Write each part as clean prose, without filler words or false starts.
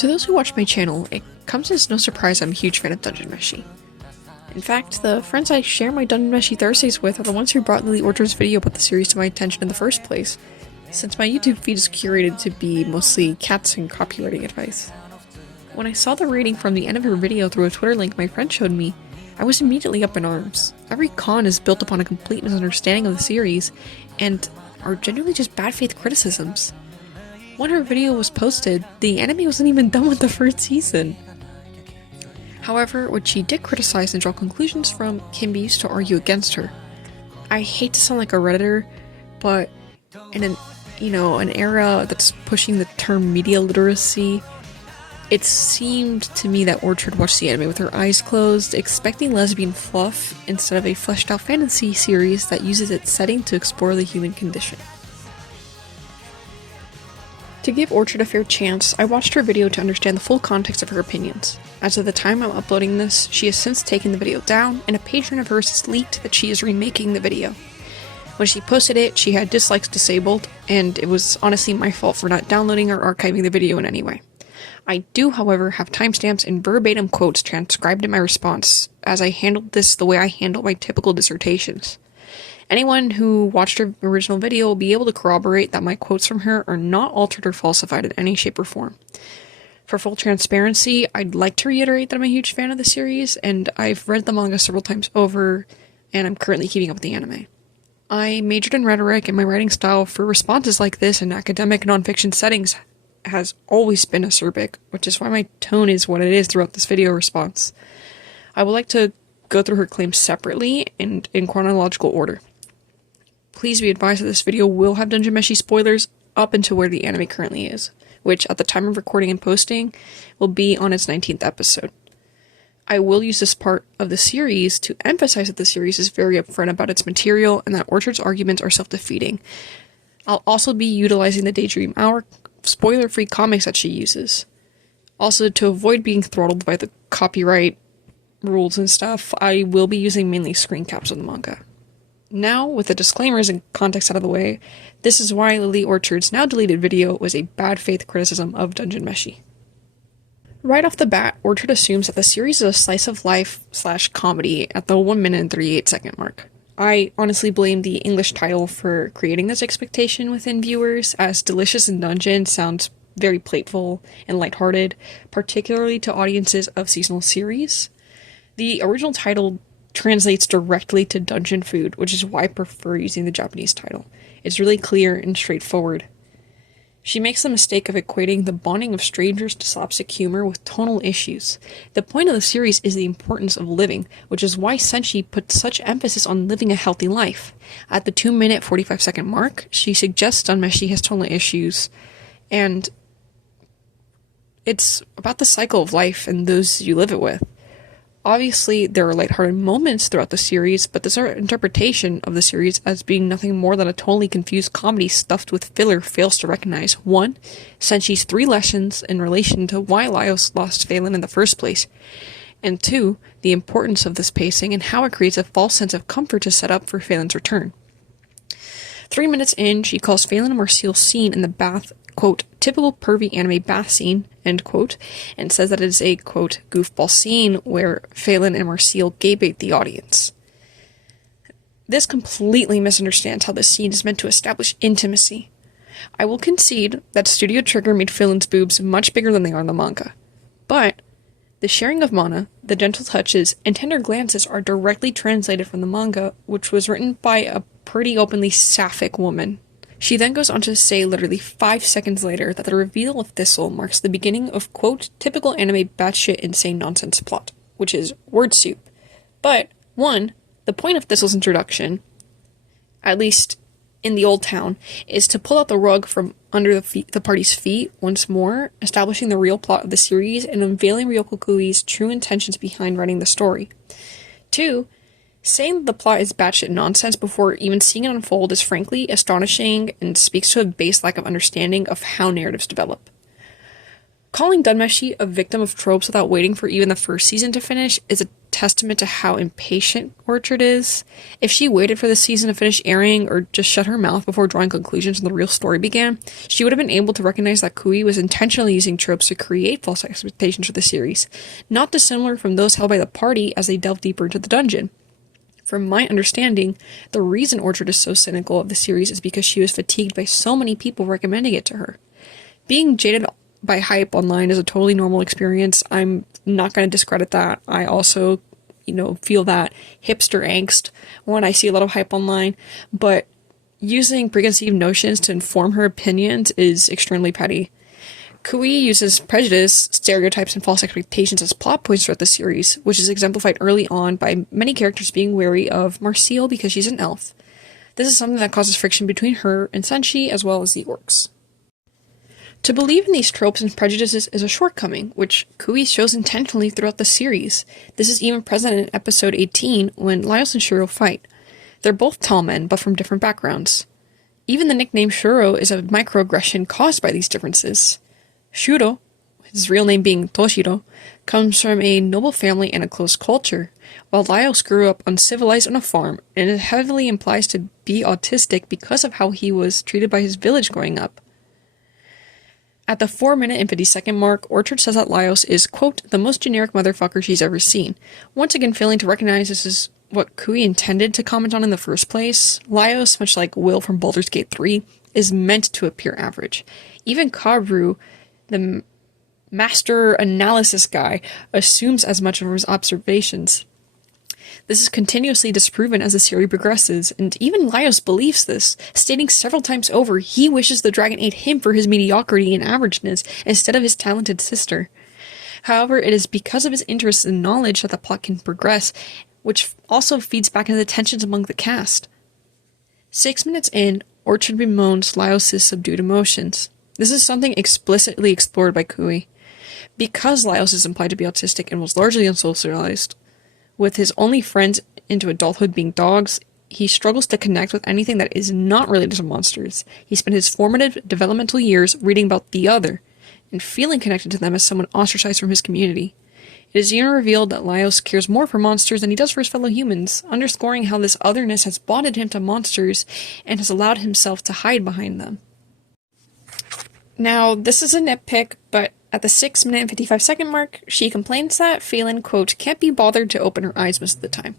To those who watch my channel, it comes as no surprise I'm a huge fan of Dungeon Meshi. In fact, the friends I share my Dungeon Meshi Thursdays with are the ones who brought Lily Orchard's video about the series to my attention in the first place, since my YouTube feed is curated to be mostly cats and copywriting advice. When I saw the rating from the end of her video through a Twitter link my friend showed me, I was immediately up in arms. Every con is built upon a complete misunderstanding of the series, and are generally just bad faith criticisms. When her video was posted, the anime wasn't even done with the first season. However, what she did criticize and draw conclusions from can be used to argue against her. I hate to sound like a redditor, but in an era that's pushing the term media literacy, it seemed to me that Orchard watched the anime with her eyes closed, expecting lesbian fluff instead of a fleshed out fantasy series that uses its setting to explore the human condition. To give Orchard a fair chance, I watched her video to understand the full context of her opinions. As of the time I'm uploading this, she has since taken the video down, and a patron of hers has leaked that she is remaking the video. When she posted it, she had dislikes disabled, and it was honestly my fault for not downloading or archiving the video in any way. I do, however, have timestamps and verbatim quotes transcribed in my response, as I handled this the way I handle my typical dissertations. Anyone who watched her original video will be able to corroborate that my quotes from her are not altered or falsified in any shape or form. For full transparency, I'd like to reiterate that I'm a huge fan of the series, and I've read the manga several times over, and I'm currently keeping up with the anime. I majored in rhetoric, and my writing style for responses like this in academic nonfiction settings has always been acerbic, which is why my tone is what it is throughout this video response. I would like to go through her claims separately and in chronological order. Please be advised that this video will have Dungeon Meshi spoilers up until where the anime currently is, which at the time of recording and posting will be on its 19th episode. I will use this part of the series to emphasize that the series is very upfront about its material and that Orchard's arguments are self-defeating. I'll also be utilizing the Daydream Hour spoiler-free comics that she uses. Also, to avoid being throttled by the copyright rules and stuff, I will be using mainly screen caps of the manga. Now, with the disclaimers and context out of the way, this is why Lily Orchard's now deleted video was a bad faith criticism of Dungeon Meshi. Right off the bat, Orchard assumes that the series is a slice of life / comedy at the 1 minute and 38 second mark. I honestly blame the English title for creating this expectation within viewers, as Delicious in Dungeon sounds very playful and lighthearted, particularly to audiences of seasonal series. The original title translates directly to dungeon food, which is why I prefer using the Japanese title. It's really clear and straightforward. She makes the mistake of equating the bonding of strangers to slapstick humor with tonal issues. The point of the series is the importance of living, which is why Senshi puts such emphasis on living a healthy life. At the 2 minute 45 second mark, she suggests Meshi has tonal issues, and it's about the cycle of life and those you live it with. Obviously, there are lighthearted moments throughout the series, but this interpretation of the series as being nothing more than a totally confused comedy stuffed with filler fails to recognize 1. Senshi's 3 lessons in relation to why Laios lost Phelan in the first place, and 2. the importance of this pacing and how it creates a false sense of comfort to set up for Phelan's return. 3 minutes in, she calls Phelan and Marcial's scene in the bath, quote, typical pervy anime bath scene, end quote, and says that it is a, quote, goofball scene where Phelan and Marcial gay bait the audience. This completely misunderstands how this scene is meant to establish intimacy. I will concede that Studio Trigger made Phelan's boobs much bigger than they are in the manga, but the sharing of mana, the gentle touches, and tender glances are directly translated from the manga, which was written by a pretty openly sapphic woman. She then goes on to say literally 5 seconds later that the reveal of Thistle marks the beginning of, quote, typical anime batshit insane nonsense plot, which is word soup. But, 1, the point of Thistle's introduction, at least in the old town, is to pull out the rug from under the party's feet once more, establishing the real plot of the series and unveiling Ryoko Kui's true intentions behind writing the story. 2, saying that the plot is batshit nonsense before even seeing it unfold is frankly astonishing and speaks to a base lack of understanding of how narratives develop. Calling Meshi a victim of tropes without waiting for even the first season to finish is a testament to how impatient Orchard is. If she waited for the season to finish airing or just shut her mouth before drawing conclusions when the real story began, she would have been able to recognize that Kui was intentionally using tropes to create false expectations for the series, not dissimilar from those held by the party as they delve deeper into the dungeon. From my understanding, the reason Orchard is so cynical of the series is because she was fatigued by so many people recommending it to her. Being jaded by hype online is a totally normal experience. I'm not going to discredit that. I also, feel that hipster angst when I see a lot of hype online, but using preconceived notions to inform her opinions is extremely petty. Kui uses prejudice, stereotypes, and false expectations as plot points throughout the series, which is exemplified early on by many characters being wary of Marcille because she's an elf. This is something that causes friction between her and Senshi as well as the orcs. To believe in these tropes and prejudices is a shortcoming, which Kui shows intentionally throughout the series. This is even present in episode 18 when Laios and Shuro fight. They're both tall men, but from different backgrounds. Even the nickname Shuro is a microaggression caused by these differences. Shuro, his real name being Toshiro, comes from a noble family and a close culture, while Laios grew up uncivilized on a farm, and it heavily implies to be autistic because of how he was treated by his village growing up. At the 4-minute and 50-second mark, Orchard says that Laios is, quote, the most generic motherfucker she's ever seen, once again failing to recognize this is what Kui intended to comment on in the first place. Laios, much like Will from Baldur's Gate 3, is meant to appear average. Even Kabru, the master analysis guy, assumes as much of his observations. This is continuously disproven as the series progresses, and even Laios believes this, stating several times over he wishes the dragon ate him for his mediocrity and averageness instead of his talented sister. However, it is because of his interest in knowledge that the plot can progress, which also feeds back into the tensions among the cast. 6 minutes in, Orchard bemoans Laios' subdued emotions. This is something explicitly explored by Kui. Because Laios is implied to be autistic and was largely unsocialized, with his only friends into adulthood being dogs, he struggles to connect with anything that is not related to monsters. He spent his formative developmental years reading about the other, and feeling connected to them as someone ostracized from his community. It is even revealed that Laios cares more for monsters than he does for his fellow humans, underscoring how this otherness has bonded him to monsters and has allowed himself to hide behind them. Now, this is a nitpick, but at the 6 minute and 55-second mark, she complains that Phelan, quote, can't be bothered to open her eyes most of the time.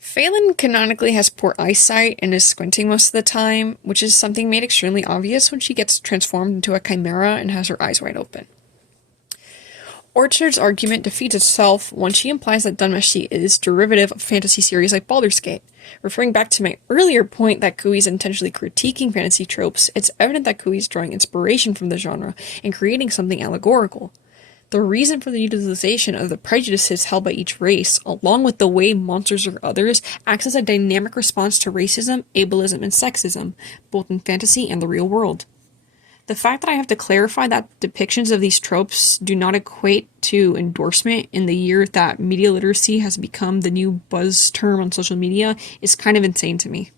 Phelan canonically has poor eyesight and is squinting most of the time, which is something made extremely obvious when she gets transformed into a chimera and has her eyes wide open. Orchard's argument defeats itself when she implies that Meshi is derivative of fantasy series like Baldur's Gate. Referring back to my earlier point that Kui is intentionally critiquing fantasy tropes, it's evident that Kui is drawing inspiration from the genre and creating something allegorical. The reason for the utilization of the prejudices held by each race, along with the way monsters or others, acts as a dynamic response to racism, ableism, and sexism, both in fantasy and the real world. The fact that I have to clarify that depictions of these tropes do not equate to endorsement in the year that media literacy has become the new buzz term on social media is kind of insane to me.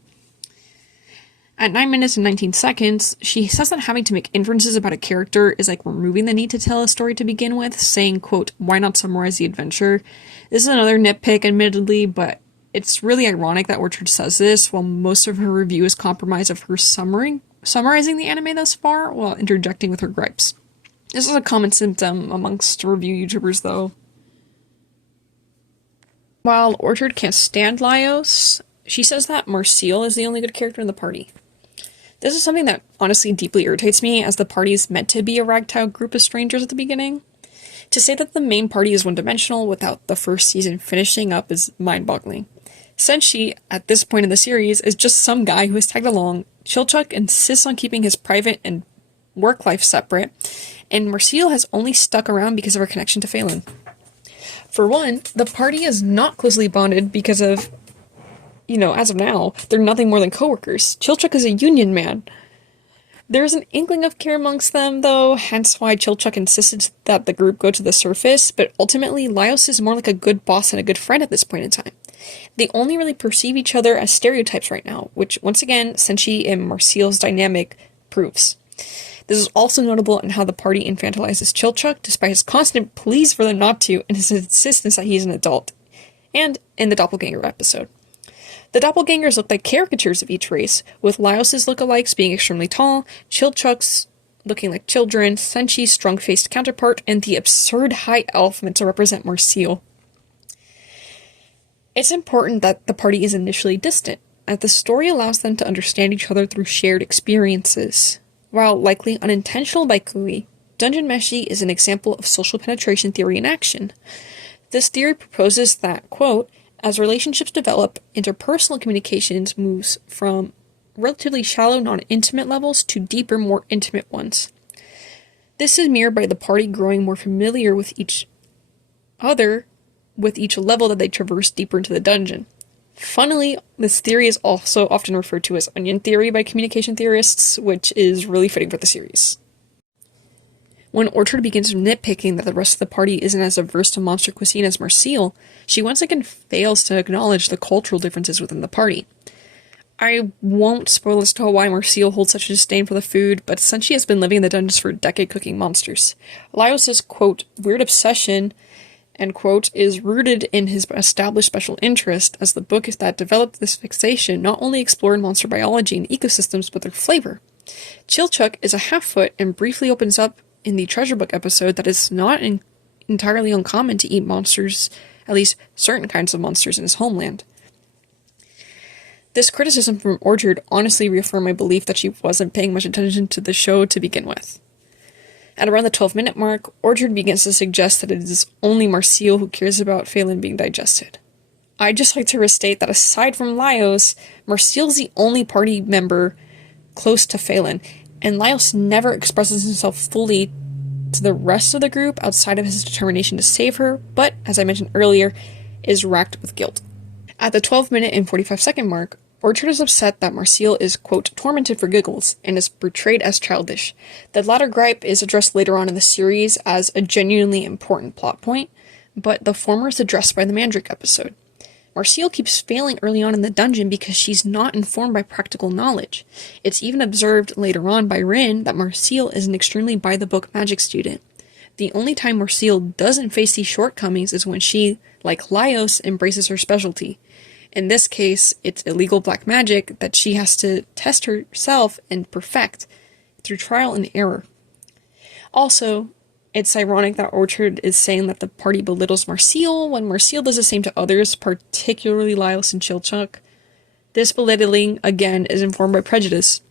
At 9 minutes and 19 seconds, she says that having to make inferences about a character is like removing the need to tell a story to begin with, saying, quote, why not summarize the adventure? This is another nitpick, admittedly, but it's really ironic that Orchard says this while most of her review is comprised of her summarizing the anime thus far while interjecting with her gripes. This is a common symptom amongst review YouTubers, though. While Orchard can't stand Laios, she says that Marcille is the only good character in the party. This is something that honestly deeply irritates me, as the party is meant to be a ragtag group of strangers at the beginning. To say that the main party is one-dimensional without the first season finishing up is mind-boggling. Senshi, at this point in the series, is just some guy who has tagged along. Chilchuk insists on keeping his private and work life separate, and Marcille has only stuck around because of her connection to Phelan. For one, the party is not closely bonded because of, as of now, they're nothing more than coworkers. Chilchuk is a union man. There's an inkling of care amongst them, though, hence why Chilchuk insisted that the group go to the surface, but ultimately, Laios is more like a good boss and a good friend at this point in time. They only really perceive each other as stereotypes right now, which, once again, Senshi and Marcille's dynamic proves. This is also notable in how the party infantilizes Chilchuck, despite his constant pleas for them not to, and his insistence that he's an adult. And in the Doppelganger episode. The Doppelgangers look like caricatures of each race, with Laios's lookalikes being extremely tall, Chilchuck's looking like children, Senchi's strong-faced counterpart, and the absurd high elf meant to represent Marseille. It's important that the party is initially distant, as the story allows them to understand each other through shared experiences. While likely unintentional by Kui, Dungeon Meshi is an example of social penetration theory in action. This theory proposes that, quote, as relationships develop, interpersonal communications moves from relatively shallow, non-intimate levels to deeper, more intimate ones. This is mirrored by the party growing more familiar with each other with each level that they traverse deeper into the dungeon. Funnily, this theory is also often referred to as onion theory by communication theorists, which is really fitting for the series. When Orchard begins nitpicking that the rest of the party isn't as averse to monster cuisine as Marseille, she once again fails to acknowledge the cultural differences within the party. I won't spoil as to why Marseille holds such a disdain for the food, but since she has been living in the dungeons for a decade cooking monsters, Laios', quote, weird obsession, end quote, is rooted in his established special interest, as the book that developed this fixation not only explored monster biology and ecosystems, but their flavor. Chilchuck is a half-foot and briefly opens up in the Treasure Book episode that it's not entirely uncommon to eat monsters, at least certain kinds of monsters in his homeland. This criticism from Orchard honestly reaffirmed my belief that she wasn't paying much attention to the show to begin with. At around the 12-minute mark, Orchard begins to suggest that it is only Marseille who cares about Phelan being digested. I'd just like to restate that aside from Laios, Marseille's the only party member close to Phelan, and Laios never expresses himself fully to the rest of the group outside of his determination to save her, but, as I mentioned earlier, is racked with guilt. At the 12-minute and 45-second mark, Orchard is upset that Marseille is, quote, tormented for giggles, and is portrayed as childish. The latter gripe is addressed later on in the series as a genuinely important plot point, but the former is addressed by the Mandrake episode. Marseille keeps failing early on in the dungeon because she's not informed by practical knowledge. It's even observed later on by Rin that Marseille is an extremely by-the-book magic student. The only time Marseille doesn't face these shortcomings is when she, like Laios, embraces her specialty. In this case, it's illegal black magic that she has to test herself and perfect through trial and error. Also, it's ironic that Orchard is saying that the party belittles Marseille when Marseille does the same to others, particularly Laios and Chilchuck. This belittling, again, is informed by prejudice,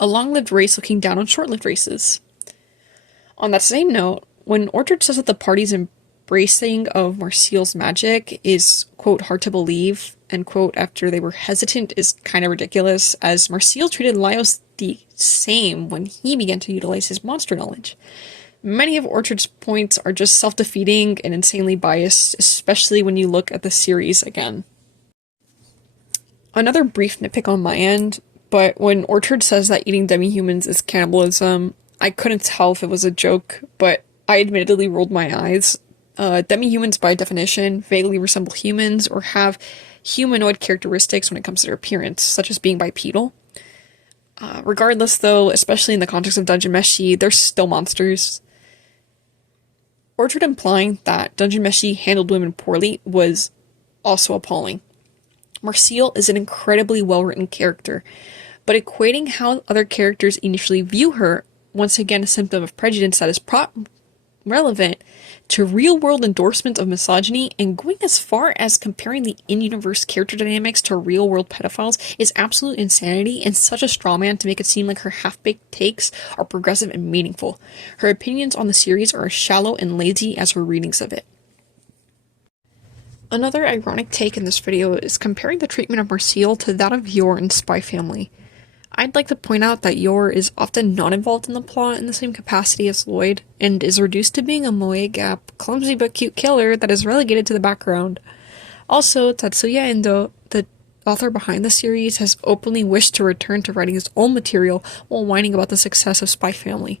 a long-lived race looking down on short-lived races. On that same note, when Orchard says that the party's embracing of Marseille's magic is, quote, hard to believe, end quote, after they were hesitant is kind of ridiculous, as Marseille treated Laios the same when he began to utilize his monster knowledge. Many of Orchard's points are just self-defeating and insanely biased, especially when you look at the series again. Another brief nitpick on my end, but when Orchard says that eating demi-humans is cannibalism, I couldn't tell if it was a joke, but I admittedly rolled my eyes. Demi-humans, by definition, vaguely resemble humans or have humanoid characteristics when it comes to their appearance, such as being bipedal. Regardless, though, especially in the context of Dungeon Meshi, they're still monsters. Orchard implying that Dungeon Meshi handled women poorly was also appalling. Marseille is an incredibly well-written character, but equating how other characters initially view her, once again a symptom of prejudice that is relevant to real-world endorsement of misogyny, and going as far as comparing the in-universe character dynamics to real-world pedophiles is absolute insanity and such a straw man to make it seem like her half-baked takes are progressive and meaningful. Her opinions on the series are as shallow and lazy as her readings of it. Another ironic take in this video is comparing the treatment of Marseille to that of Yor in Spy Family. I'd like to point out that Yor is often not involved in the plot in the same capacity as Lloyd, and is reduced to being a moe gap, clumsy but cute killer that is relegated to the background. Also, Tatsuya Endo, the author behind the series, has openly wished to return to writing his own material while whining about the success of Spy Family.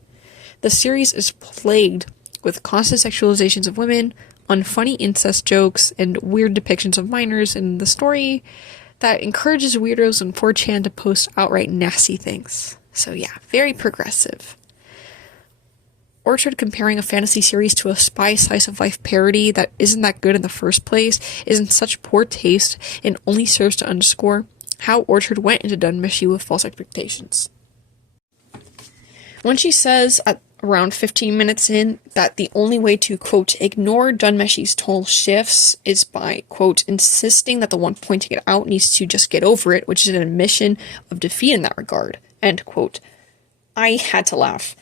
The series is plagued with constant sexualizations of women, unfunny incest jokes, and weird depictions of minors in the story that encourages weirdos on 4chan to post outright nasty things. So yeah, very progressive. Orchard comparing a fantasy series to a spy slice-of-life parody that isn't that good in the first place is in such poor taste and only serves to underscore how Orchard went into Done Meshi with false expectations. When she says at around 15 minutes in that the only way to, quote, ignore Done Meshi's tonal shifts is by, quote, insisting that the one pointing it out needs to just get over it, which is an admission of defeat in that regard, end quote, I had to laugh.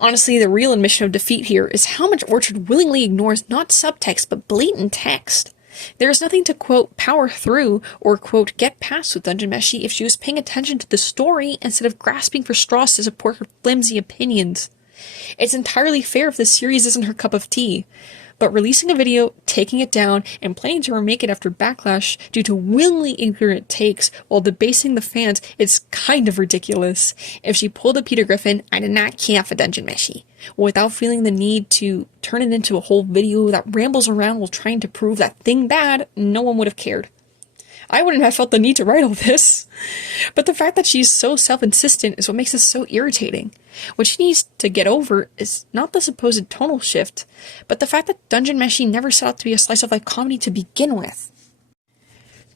Honestly, the real admission of defeat here is how much Orchard willingly ignores not subtext but blatant text. There is nothing to, quote, power through or, quote, get past with Dungeon Meshi if she was paying attention to the story instead of grasping for straws to support her flimsy opinions. It's entirely fair if the series isn't her cup of tea, but releasing a video, taking it down, and planning to remake it after backlash due to willingly ignorant takes while debasing the fans is kind of ridiculous. If she pulled a Peter Griffin, I did not care for Dungeon Meshi, without feeling the need to turn it into a whole video that rambles around while trying to prove that thing bad, no one would have cared. I wouldn't have felt the need to write all this. But the fact that she's so self-insistent is what makes this so irritating. What she needs to get over is not the supposed tonal shift, but the fact that Dungeon Meshi never set out to be a slice-of-life comedy to begin with.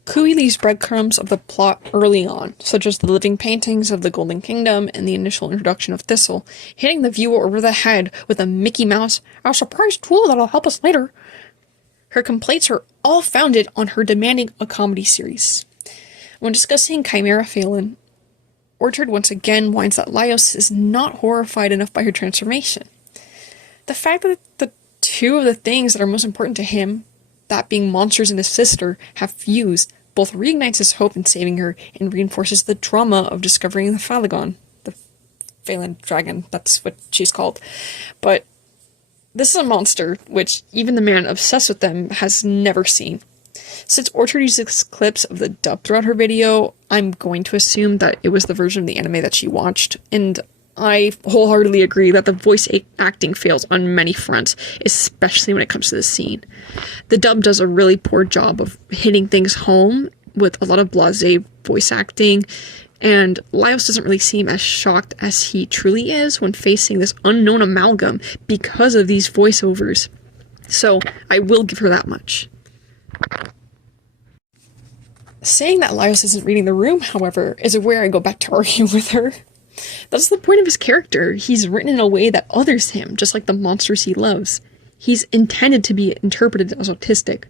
Kui leaves breadcrumbs of the plot early on, such as the living paintings of the Golden Kingdom and the initial introduction of Thistle, hitting the viewer over the head with a Mickey Mouse, "Our surprise tool that'll help us later." Her complaints are all founded on her demanding a comedy series. When discussing Chimera Phelan, Orchard once again whines that Laios is not horrified enough by her transformation. The fact that the two of the things that are most important to him, that being monsters and his sister, have fused, both reignites his hope in saving her and reinforces the drama of discovering the Phalagon. The Phelan dragon, that's what she's called. But this is a monster, which even the man obsessed with them has never seen. Since Orchard uses clips of the dub throughout her video, I'm going to assume that it was the version of the anime that she watched, and I wholeheartedly agree that the voice acting fails on many fronts, especially when it comes to this scene. The dub does a really poor job of hitting things home with a lot of blasé voice acting, and Laios doesn't really seem as shocked as he truly is when facing this unknown amalgam because of these voiceovers. So I will give her that much. Saying that Laios isn't reading the room, however, is where I go back to arguing with her. That's the point of his character. He's written in a way that others him, just like the monsters he loves. He's intended to be interpreted as autistic.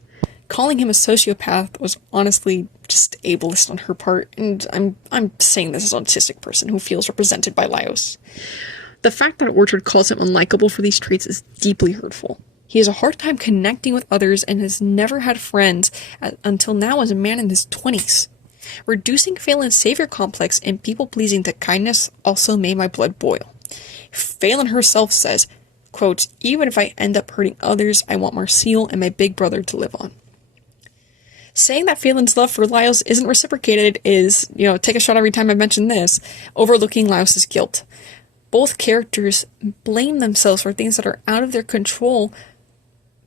Calling him a sociopath was honestly just ableist on her part, and I'm saying this as an autistic person who feels represented by Laios. The fact that Orchard calls him unlikable for these traits is deeply hurtful. He has a hard time connecting with others and has never had friends until now as a man in his 20s. Reducing Phelan's savior complex and people-pleasing to kindness also made my blood boil. Phelan herself says, quote, even if I end up hurting others, I want Marcille and my big brother to live on. Saying that Phelan's love for Laios isn't reciprocated is, take a shot every time I mention this, overlooking Laios' guilt. Both characters blame themselves for things that are out of their control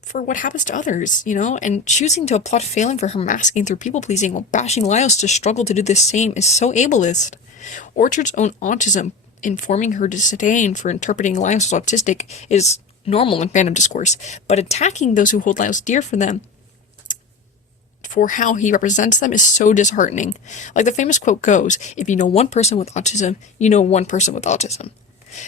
for what happens to others, and choosing to applaud Phelan for her masking through people-pleasing while bashing Laios to struggle to do the same is so ableist. Orchard's own autism informing her disdain for interpreting Laios as autistic is normal in fandom discourse, but attacking those who hold Laios dear for how he represents them is so disheartening. Like the famous quote goes, if you know one person with autism, you know one person with autism.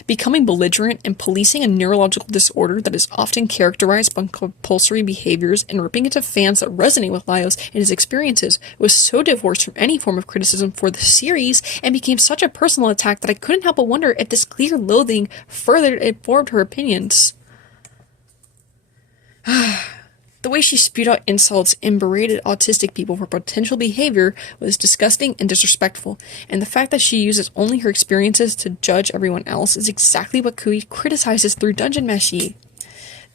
Becoming belligerent and policing a neurological disorder that is often characterized by compulsory behaviors and ripping into fans that resonate with Laios and his experiences was so divorced from any form of criticism for the series and became such a personal attack that I couldn't help but wonder if this clear loathing further informed her opinions. The way she spewed out insults and berated autistic people for potential behavior was disgusting and disrespectful, and the fact that she uses only her experiences to judge everyone else is exactly what Kui criticizes through Dungeon Meshi.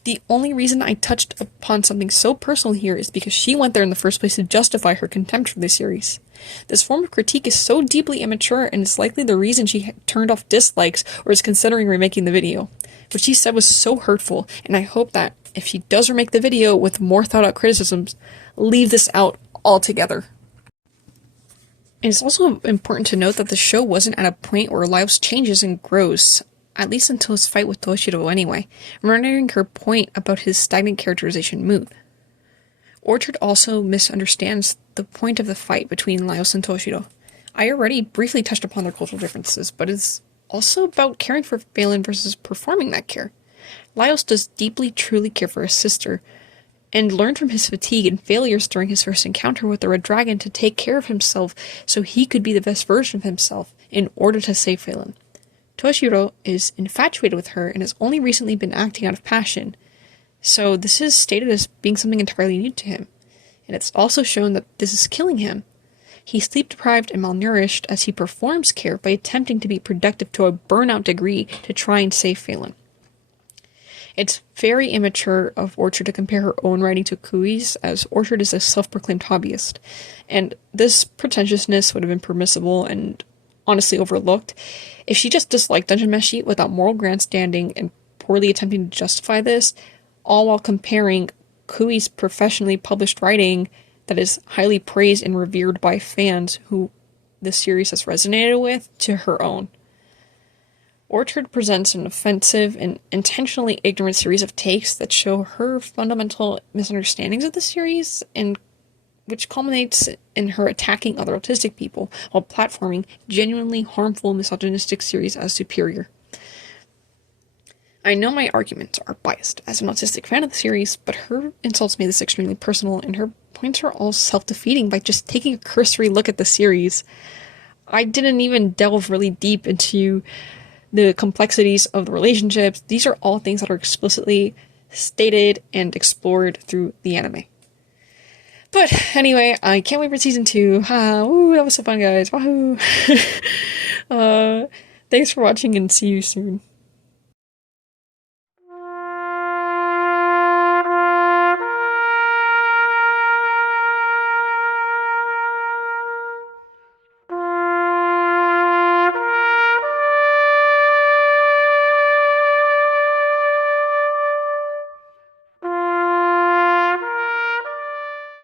The only reason I touched upon something so personal here is because she went there in the first place to justify her contempt for the series. This form of critique is so deeply immature and is likely the reason she turned off dislikes or is considering remaking the video. What she said was so hurtful, and I hope that if she does remake the video with more thought-out criticisms, leave this out altogether. And it's also important to note that the show wasn't at a point where Laios changes and grows. at least until his fight with Toshiro anyway, rendering her point about his stagnant characterization moot. Orchard also misunderstands the point of the fight between Laios and Toshiro. I already briefly touched upon their cultural differences, but it's also about caring for Phelan versus performing that care. Laios does deeply, truly care for his sister, and learned from his fatigue and failures during his first encounter with the Red Dragon to take care of himself so he could be the best version of himself in order to save Phelan. Toshiro is infatuated with her and has only recently been acting out of passion, so this is stated as being something entirely new to him, and it's also shown that this is killing him. He's sleep-deprived and malnourished as he performs care by attempting to be productive to a burnout degree to try and save Phelan. It's very immature of Orchard to compare her own writing to Kui's, as Orchard is a self-proclaimed hobbyist, and this pretentiousness would have been permissible and honestly overlooked if she just disliked Dungeon Meshi without moral grandstanding and poorly attempting to justify this, all while comparing Kui's professionally published writing that is highly praised and revered by fans who the series has resonated with to her own. Orchard presents an offensive and intentionally ignorant series of takes that show her fundamental misunderstandings of the series, and which culminates in her attacking other autistic people while platforming genuinely harmful misogynistic series as superior. I know my arguments are biased as an autistic fan of the series, but her insults made this extremely personal, and her points are all self-defeating by just taking a cursory look at the series. I didn't even delve really deep into the complexities of the relationships. These are all things that are explicitly stated and explored through the anime. But anyway, I can't wait for season 2. Ooh, that was so fun, guys. Wahoo! Thanks for watching and see you soon.